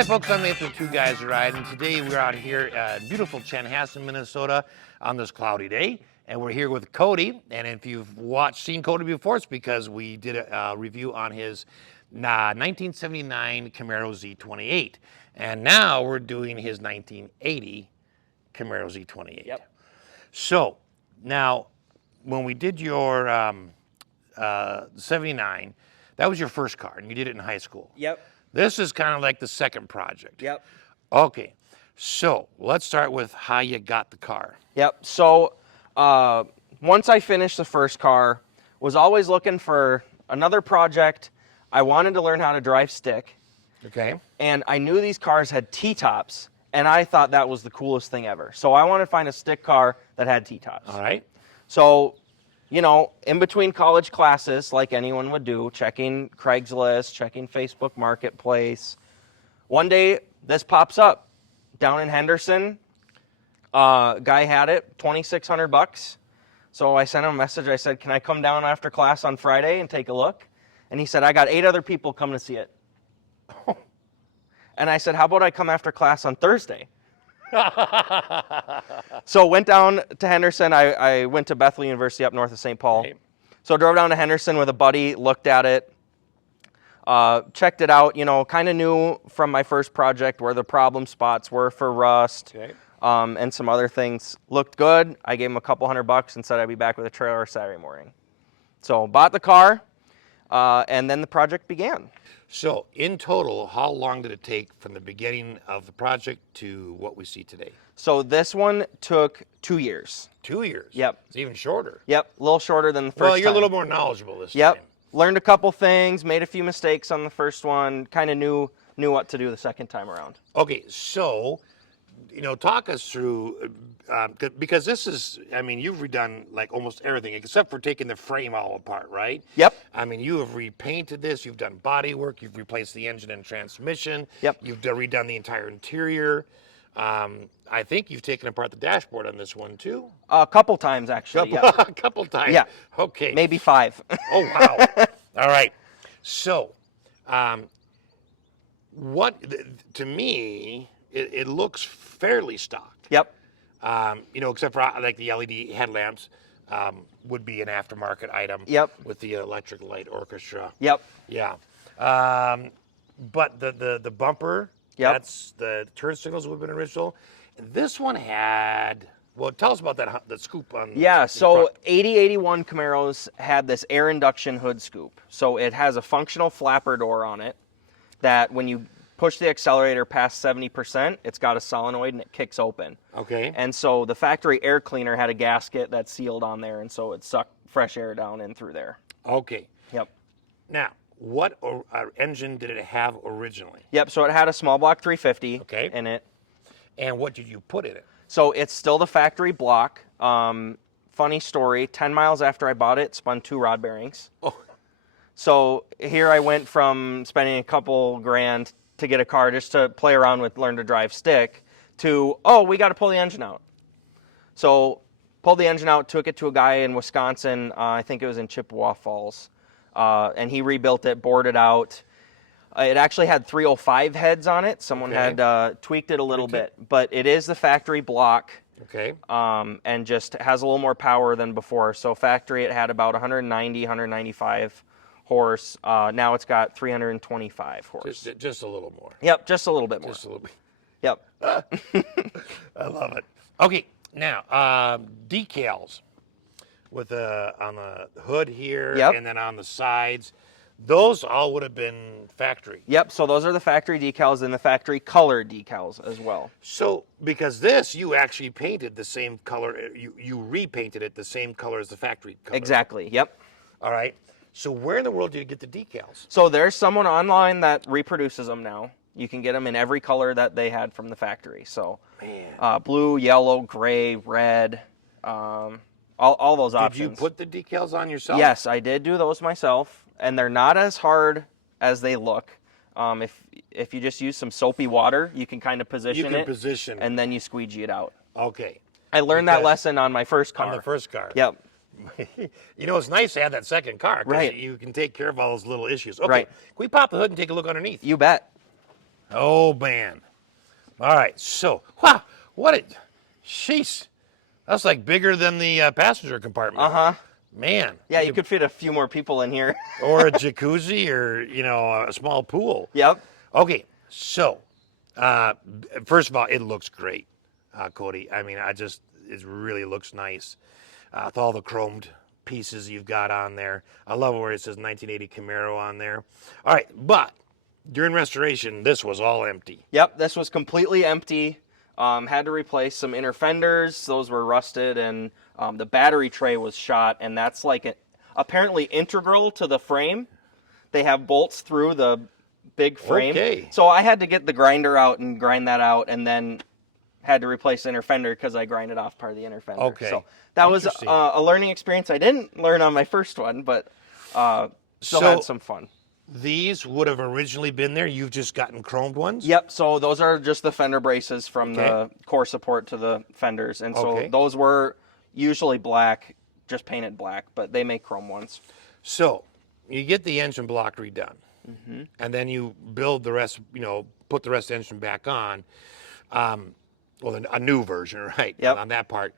Hi folks, I'm Nathan, Two Guys Ride, and today we're out here in beautiful Chanhassen, Minnesota on this cloudy day. And we're here with Cody, and if you've seen Cody before, it's because we did a review on his 1979 Camaro Z28. And now we're doing his 1980 Camaro Z28. Yep. So, now, when we did your 79, that was your first car, and you did it in high school. Yep. This is kind of like the second project. Yep. Okay, so let's start with how you got the car. Yep. So once I finished the first car, was always looking for another project. I wanted to learn how to drive stick. Okay. And I knew these cars had T-tops, and I thought that was the coolest thing ever. So I wanted to find a stick car that had T-tops. All right. So, you know, in between college classes, like anyone would do, checking Craigslist, checking Facebook Marketplace. One day, this pops up down in Henderson. Guy had it, $2,600. So I sent him a message. I said, "Can I come down after class on Friday and take a look?" And he said, "I got 8 other people coming to see it." And I said, "How about I come after class on Thursday?" So went down to Henderson. I went to Bethel University up north of St. Paul. Right. So drove down to Henderson with a buddy, looked at it, checked it out, you know, kind of knew from my first project where the problem spots were for rust, Okay. and some other things. Looked good. I gave him a couple $100 and said I'd be back with a trailer Saturday morning. So bought the car, and then the project began. So in total, how long did it take from the beginning of the project to what we see today? So this one took 2 years. 2 years? Yep. It's even shorter. Yep, a little shorter than the first Well, you're time. a little more knowledgeable this Yep. time. Learned a couple things, made a few mistakes on the first one, kind of knew what to do the second time around. Okay, so, you know, talk us through, because this is, I mean, you've redone like almost everything except for taking the frame all apart, right? Yep. I mean, you have repainted this, you've done body work, you've replaced the engine and transmission. Yep. You've redone the entire interior. I think you've taken apart the dashboard on this one too. A couple times, actually. Yep. A couple times. Yeah. Okay. Maybe 5. Oh, wow. All right. So, to me, it looks fairly stock. Yep. You know, except for like the LED headlamps would be an aftermarket item. Yep. With the electric light orchestra. Yep. Yeah. But the bumper, Yep. that's the turn signals would have been original. This one had, well, tell us about that, the scoop on Yeah, the so front. 8081 Camaros had this air induction hood scoop. So it has a functional flapper door on it that when you push the accelerator past 70%, it's got a solenoid and it kicks open. Okay. And so the factory air cleaner had a gasket that's sealed on there, and so it sucked fresh air down in through there. Okay. Yep. Now, what engine did it have originally? Yep, so it had a small block 350 Okay. in it. And what did you put in it? So it's still the factory block. Funny story, 10 miles after I bought it, spun 2 rod bearings. Oh. So here I went from spending a couple grand to get a car just to play around with learn to drive stick to, oh, we got to pull the engine out. So pulled the engine out, took it to a guy in Wisconsin, I think it was in Chippewa Falls, and he rebuilt it, bored it out. It actually had 305 heads on it. Someone Okay. had tweaked it a little bit, but it is the factory block. Okay. And just has a little more power than before. So factory, it had about 190, 195 horse. Now it's got 325 horse. Just a little more. Yep, just a little bit more. Just a little bit. Yep. I love it. Okay, now decals with on the hood here, Yep. and then on the sides. Those all would have been factory. Yep, so those are the factory decals and the factory color decals as well. So, because this, you actually painted the same color, you repainted it the same color as the factory color. Exactly, yep. All right. So where in the world did you get the decals? So there's someone online that reproduces them now. You can get them in every color that they had from the factory. So Man. blue, yellow, gray, red, all those options. Did you put the decals on yourself? Yes, I did do those myself, and they're not as hard as they look. If you just use some soapy water, you can kind of position it, position and then you squeegee it out. Okay. I learned that lesson on my first car. On the first car. Yep. You know, it's nice to have that second car because Right. you can take care of all those little issues. Okay, Right. can we pop the hood and take a look underneath? You bet. Oh, man. All right, so, wow, what a, sheesh. That's like bigger than the passenger compartment. Uh-huh. Man. Yeah, you could fit a few more people in here. Or a jacuzzi or, you know, a small pool. Yep. Okay, so, first of all, it looks great, Cody. I mean, it really looks nice. With all the chromed pieces you've got on there. I love where it says 1980 Camaro on there. All right, but during restoration, this was all empty. Yep, this was completely empty. Had to replace some inner fenders. Those were rusted, and the battery tray was shot, and that's like apparently integral to the frame. They have bolts through the big frame. Okay. So I had to get the grinder out and grind that out, and then had to replace the inner fender because I grinded off part of the inner fender. Okay. So that was Interesting. a learning experience. I didn't learn on my first one, but still had some fun. These would have originally been there. You've just gotten chromed ones? Yep, so those are just the fender braces from Okay. the core support to the fenders. And so Okay. those were usually black, just painted black, but they make chrome ones. So you get the engine block redone, and then you build the rest, you know, put the rest of the engine back on. Well, a new version, right? Yep. On that part.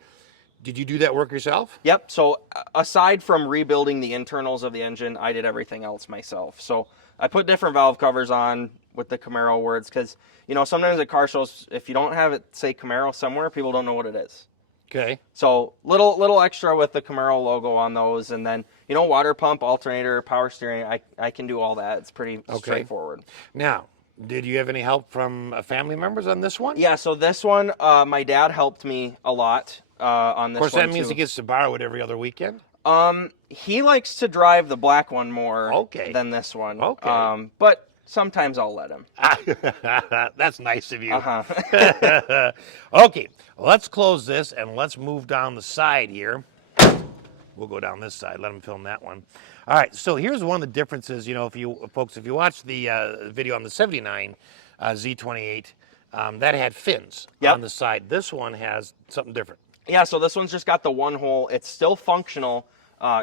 Did you do that work yourself? Yep, so aside from rebuilding the internals of the engine, I did everything else myself. So I put different valve covers on with the Camaro words because, you know, sometimes at car shows, if you don't have it say Camaro somewhere, people don't know what it is. Okay. So little extra with the Camaro logo on those, and then, you know, water pump, alternator, power steering, I can do all that. It's pretty straightforward. Now, did you have any help from family members on this one? Yeah, so this one, my dad helped me a lot on this one. Of course, that means too. he gets to borrow it every other weekend. He likes to drive the black one more Okay. than this one. Okay. But sometimes I'll let him. That's nice of you. Uh-huh. Okay, let's close this and let's move down the side here. We'll go down this side. Let them film that one. All right. So here's one of the differences. You know, if you watch the video on the '79 Z28, that had fins Yep. on the side. This one has something different. Yeah, so this one's just got the one hole. It's still functional,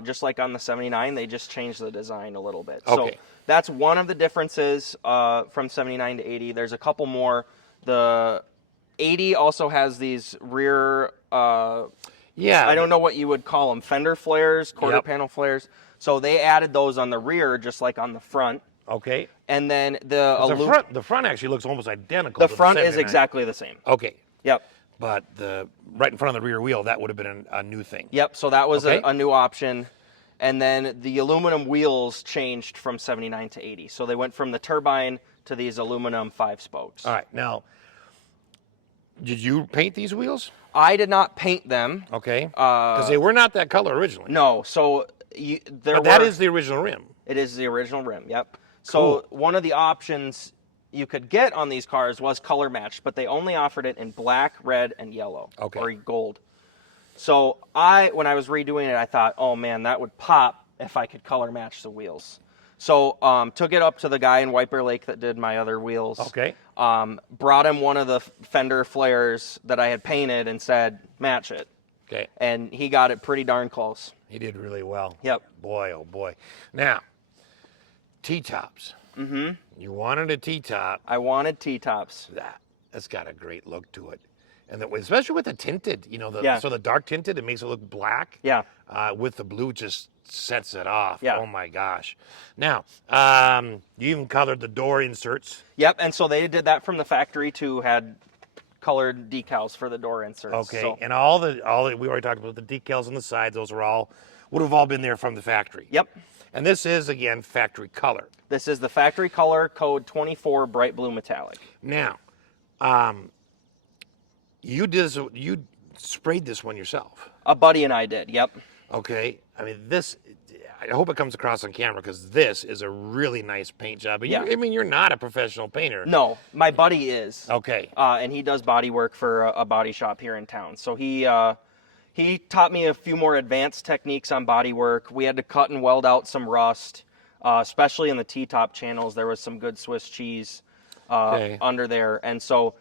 just like on the 79. They just changed the design a little bit. Okay. So that's one of the differences from 79 to 80. There's a couple more. The 80 also has these rear, Yeah. I don't know what you would call them, fender flares, quarter Yep. panel flares. So they added those on the rear just like on the front. Okay. And then The front actually looks almost identical. the to front the is 79. exactly the same. Okay. Yep. But the right in front of the rear wheel, that would have been a new thing. Yep, so that was Okay. a new option. And then the aluminum wheels changed from 79 to 80. So they went from the turbine to these aluminum 5 spokes. All right. Now, did you paint these wheels? I did not paint them. Okay. Because they were not that color originally. No, so But that is the original rim. It is the original rim, yep. Cool. So one of the options you could get on these cars was color matched, but they only offered it in black, red, and yellow, Okay. or gold. So when I was redoing it, I thought, oh man, that would pop if I could color match the wheels. So took it up to the guy in White Bear Lake that did my other wheels. Okay. Brought him one of the fender flares that I had painted and said, match it. Okay. And he got it pretty darn close. He did really well. Yep. Boy, oh boy. Now, T-tops. Mm-hmm. You wanted a T-top. I wanted T-tops. That's got a great look to it. And especially with the tinted, you know, Yeah. so the dark tinted, it makes it look black. Yeah. With the blue, just sets it off. Yeah. Oh my gosh. Now, you even colored the door inserts. Yep, and so they did that from the factory too, had colored decals for the door inserts. Okay. So, And we already talked about the decals on the sides. Those would have all been there from the factory. yep. And this is, again, factory color. This is the factory color, code 24, bright blue metallic. Now, you sprayed this one yourself. A buddy and I did, yep. Okay. I mean, I hope it comes across on camera because this is a really nice paint job. But Yeah. you're not a professional painter. No, my buddy is. Okay. And he does body work for a body shop here in town. So he taught me a few more advanced techniques on body work. We had to cut and weld out some rust, especially in the T-top channels. There was some good Swiss cheese under there. And so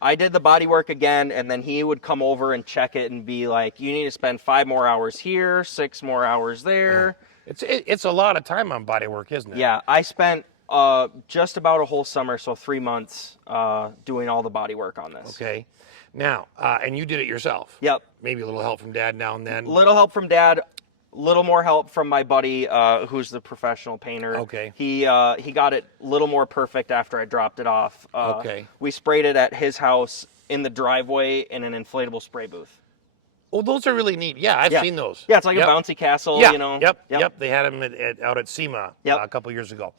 I did the body work again, and then he would come over and check it and be like, you need to spend 5 more hours here, 6 more hours there. It's a lot of time on body work, isn't it? Yeah, I spent Just about a whole summer, so 3 months, doing all the body work on this. Okay. Now, and you did it yourself. Yep. Maybe a little help from Dad now and then. Little help from Dad, little more help from my buddy, who's the professional painter. Okay. He got it a little more perfect after I dropped it off. Okay. We sprayed it at his house in the driveway in an inflatable spray booth. Oh, those are really neat. Yeah, I've seen those. Yeah, it's like Yep. a bouncy castle, Yeah. you know. Yep. They had them out at SEMA a couple years ago.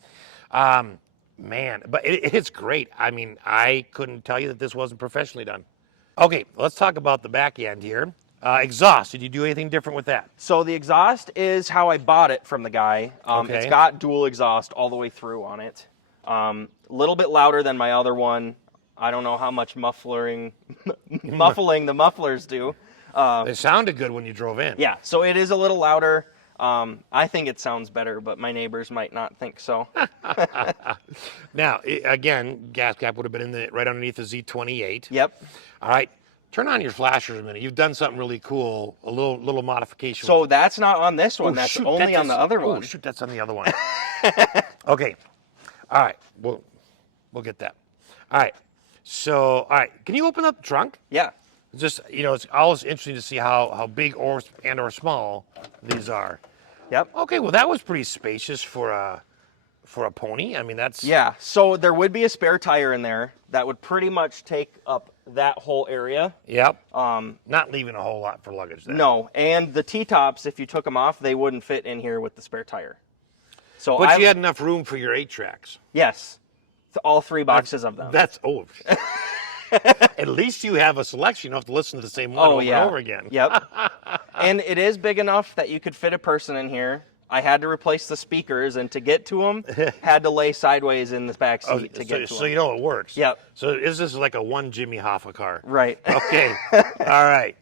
Man, but it's great. I mean, I couldn't tell you that this wasn't professionally done. Okay, let's talk about the back end here. Exhaust, did you do anything different with that? So the exhaust is how I bought it from the guy. Okay. It's got dual exhaust all the way through on it. A little bit louder than my other one. I don't know how much muffling the mufflers do. They sounded good when you drove in. Yeah, so it is a little louder. I think it sounds better, but my neighbors might not think so. Now, again, gas cap would have been right underneath the Z28. Yep. All right, turn on your flashers a minute. You've done something really cool, a little modification. So that's not on this one. Oh, That's shoot, only on the other one. Oh, shoot, that's on the other one. Okay. All right, we'll get that. All right. So, all right, can you open up the trunk? Yeah. Just, it's always interesting to see how big or small these are. Yep. Okay, well, that was pretty spacious for a pony. I mean, that's... Yeah, so there would be a spare tire in there that would pretty much take up that whole area. Yep. Not leaving a whole lot for luggage there. No, and the T-tops, if you took them off, they wouldn't fit in here with the spare tire. So But you had enough room for your 8-tracks. Yes, all 3 boxes of them. That's... Oh... At least you have a selection. You don't have to listen to the same one over and over again. Yep. And it is big enough that you could fit a person in here. I had to replace the speakers, and to get to them, had to lay sideways in the back seat to get to them. So you know it works. Yep. So is this like a one Jimmy Hoffa car? Right. Okay. All right.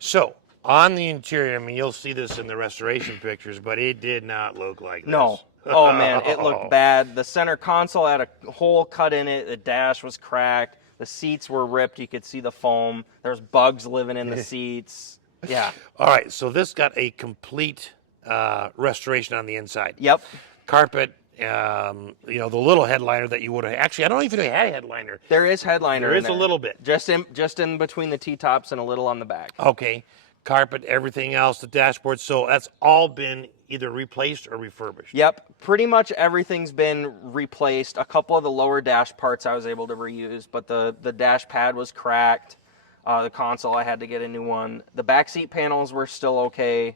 So on the interior, I mean, you'll see this in the restoration pictures, but it did not look like this. No. Oh, man, it looked bad. The center console had a hole cut in it. The dash was cracked. The seats were ripped. You could see the foam. There's bugs living in the seats. Yeah. All right. So this got a complete restoration on the inside. Yep. Carpet, the little headliner that you would have. Actually, I don't even know if it had a headliner. There is headliner. There in is a little bit. Just in between the T-tops and a little on the back. Okay. Carpet, everything else, the dashboard. So that's all been either replaced or refurbished. Yep, pretty much everything's been replaced. A couple of the lower dash parts I was able to reuse, but the dash pad was cracked. The console, I had to get a new one. The back seat panels were still okay.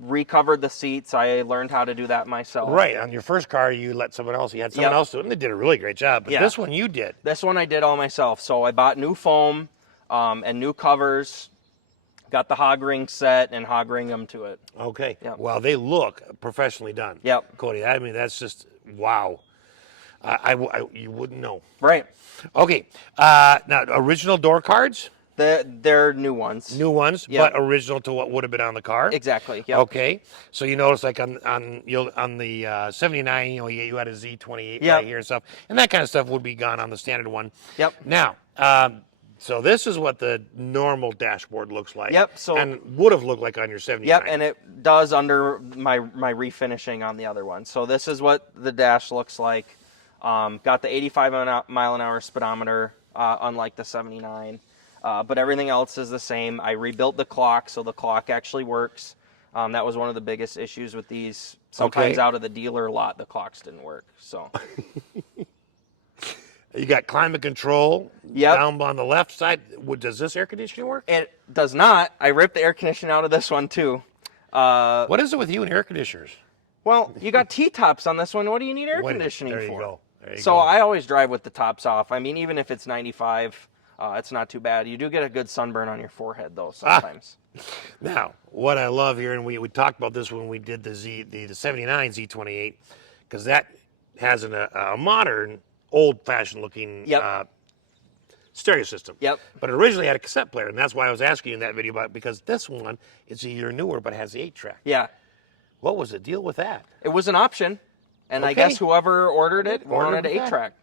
Recovered the seats. I learned how to do that myself. Right. On your first car, you let someone else. You had someone else do it, and they did a really great job. But this one you did. This one I did all myself. So I bought new foam and new covers. Got the hog ring set and hog ring them to it. Okay. Yep. Well, they look professionally done. Yep. Cody, I mean, that's just, wow. You wouldn't know. Right. Okay. Now, original door cards? They're new ones. New ones, Yep. but original to what would have been on the car? Exactly. Yep. Okay. So you notice like on the 79, you had a Z28 right here and stuff. And that kind of stuff would be gone on the standard one. Yep. Now, so this is what the normal dashboard looks like. Yep. So and would have looked like on your 79. Yep, and it does under my refinishing on the other one. So this is what the dash looks like. Got the 85 mile an hour speedometer, unlike the 79. But everything else is the same. I rebuilt the clock, so the clock actually works. That was one of the biggest issues with these. Sometimes out of the dealer lot, the clocks didn't work. So. You got climate control down on the left side. Does this air conditioning work? It does not. I ripped the air conditioning out of this one too. What is it with you and air conditioners? Well, you got T-tops on this one. What do you need air conditioning there you for? Go. There you So go. I always drive with the tops off. I mean, even if it's 95, it's not too bad. You do get a good sunburn on your forehead though sometimes. Now, what I love here, and we talked about this when we did the 79 Z28, because that has a modern, old-fashioned looking stereo system. Yep. But it originally had a cassette player, and that's why I was asking you in that video about it, because this one is a year newer, but has the 8-track. Yeah. What was the deal with that? It was an option, and I guess whoever ordered it wanted an 8-track.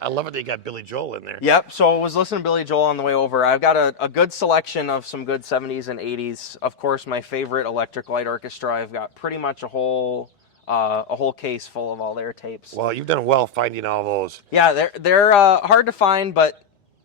I love it that you got Billy Joel in there. Yep, so I was listening to Billy Joel on the way over. I've got a good selection of some good 70s and 80s. Of course, my favorite Electric Light Orchestra. I've got pretty much a whole a whole case full of all their tapes. Well, you've done well finding all those. Yeah, they're hard to find, but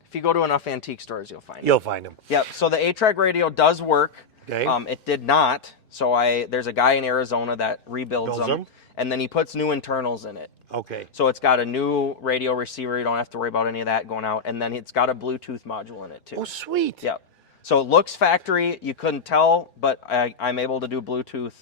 if you go to enough antique stores, you'll find them. You'll find them. Yep. So the 8-track radio does work. Okay. It did not. So there's a guy in Arizona that rebuilds them, and then he puts new internals in it. Okay. So it's got a new radio receiver. You don't have to worry about any of that going out, and then it's got a Bluetooth module in it too. Oh, sweet. Yep. So it looks factory. You couldn't tell, but I'm able to do Bluetooth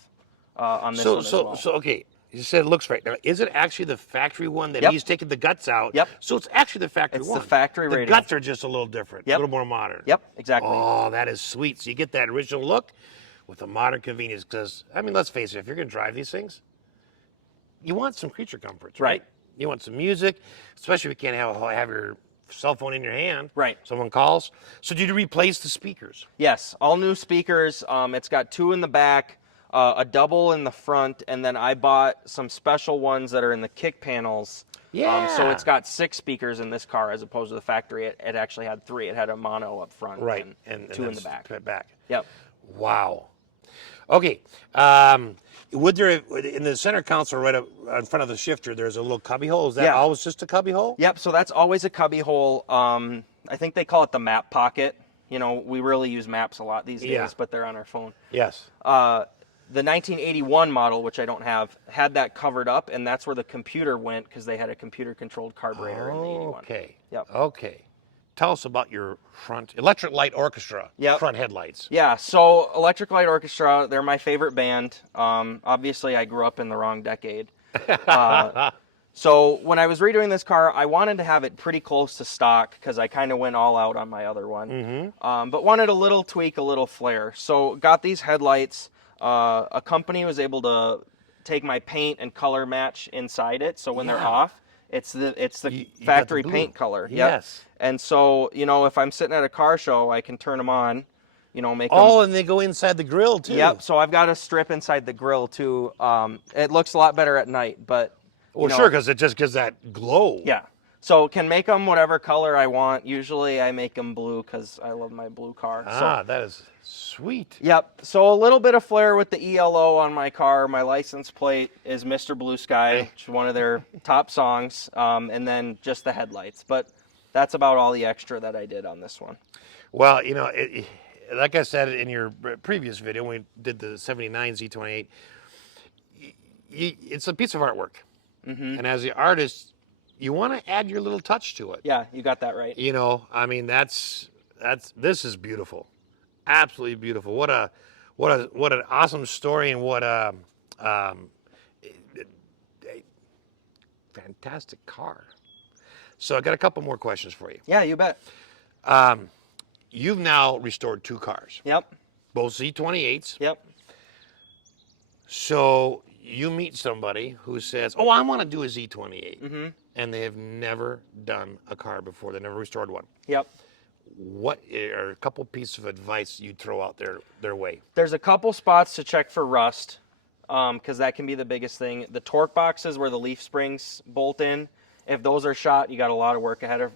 on this one as well. So okay. You said it looks right. Now, is it actually the factory one that he's taking the guts out? Yep. So it's actually the factory one. It's the factory radio. The guts are just a little different, Yep. a little more modern. Yep, exactly. Oh, that is sweet. So you get that original look with the modern convenience. Because, I mean, let's face it, if you're going to drive these things, you want some creature comforts, right? You want some music, especially if you can't have your cell phone in your hand. Right. Someone calls. So did you replace the speakers? Yes, all new speakers. It's got 2 in the back, a double in the front, and then I bought some special ones that are in the kick panels. Yeah. So it's got 6 speakers in this car as opposed to the factory. It actually had 3. It had a mono up front, Right. and 2 in the back. Yep. Yep. Wow. Okay. Would there, in the center console right up in front of the shifter, there's a little cubby hole? Is that always just a cubby hole? Yep, so that's always a cubby hole. I think they call it the map pocket. You know, we really use maps a lot these days, but they're on our phone. Yes. The 1981 model, which I don't have, had that covered up, and that's where the computer went because they had a computer-controlled carburetor in the 81. Okay. Yep. Okay. Tell us about your front electric light orchestra front headlights. Yeah, so Electric Light Orchestra, they're my favorite band. Obviously, I grew up in the wrong decade. So when I was redoing this car, I wanted to have it pretty close to stock because I kind of went all out on my other one. But wanted a little tweak, a little flair. So got these headlights. A company was able to take my paint and color match inside it. So when they're off, it's the factory paint color. Yes. Yep. And so, you know, if I'm sitting at a car show, I can turn them on, you know, make them... Oh, and they go inside the grill, too. Yep, so I've got a strip inside the grill, too. It looks a lot better at night, but... Well, sure, because it just gives that glow. Yeah. So can make them whatever color I want. Usually I make them blue because I love my blue car. That is sweet. Yep. So a little bit of flair with the ELO on my car. My license plate is Mr. Blue Sky, which is one of their top songs, and then just the headlights. But that's about all the extra that I did on this one. Well, you know, like I said in your previous video, when we did the 79 Z28, it's a piece of artwork. And as the artist, you want to add your little touch to it. Yeah, you got that right. You know, I mean, this is beautiful, absolutely beautiful. What an awesome story, and what a fantastic car. So I got a couple more questions for you. Yeah, you bet. You've now restored 2 cars. Yep. Both Z28s. Yep. So you meet somebody who says, "Oh, I want to do a Z28," and they have never done a car before. They never restored one. Yep. What are a couple pieces of advice you'd throw out their way? There's a couple spots to check for rust, because that can be the biggest thing. The torque boxes where the leaf springs bolt in, if those are shot, you got a lot of work ahead of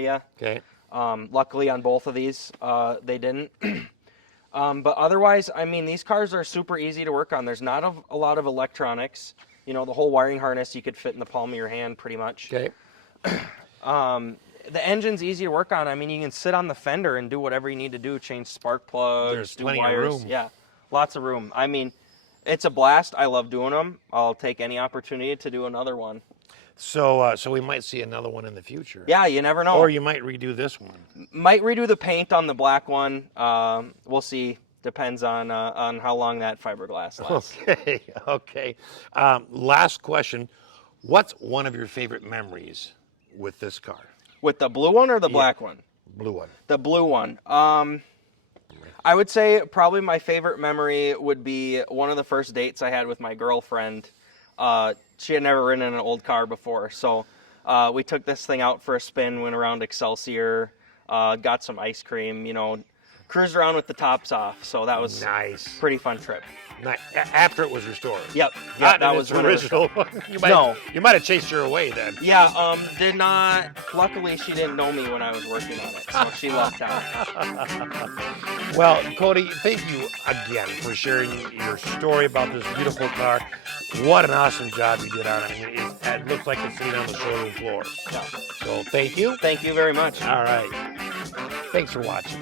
you. Okay. Luckily on both of these, they didn't. But otherwise, I mean, these cars are super easy to work on. There's not a lot of electronics. You know, the whole wiring harness you could fit in the palm of your hand pretty much. Okay. The engine's easy to work on. I mean, you can sit on the fender and do whatever you need to do, change spark plugs, There's do plenty wires. of room. Yeah, lots of room. I mean, it's a blast. I love doing them. I'll take any opportunity to do another one. So we might see another one in the future. Yeah, you never know. Or you might redo this one. Might redo the paint on the black one. We'll see. Depends on how long that fiberglass lasts. Okay. Okay. Last question. What's one of your favorite memories with this car? With the blue one or the black one? Blue one. The blue one. I would say probably my favorite memory would be one of the first dates I had with my girlfriend. She had never ridden in an old car before, so we took this thing out for a spin, went around Excelsior, got some ice cream, you know, cruised around with the tops off. So that was Nice. a pretty fun trip. Nice. After it was restored. Yep. Not That in was its when it was original. No. You might have chased her away then. Yeah, did not. Luckily, she didn't know me when I was working on it, so she lucked out. Well, Cody, thank you again for sharing your story about this beautiful car. What an awesome job you did on it. I mean, it looks like it's sitting on the showroom floor. Yeah. So thank you. Thank you very much. All right. Thanks for watching.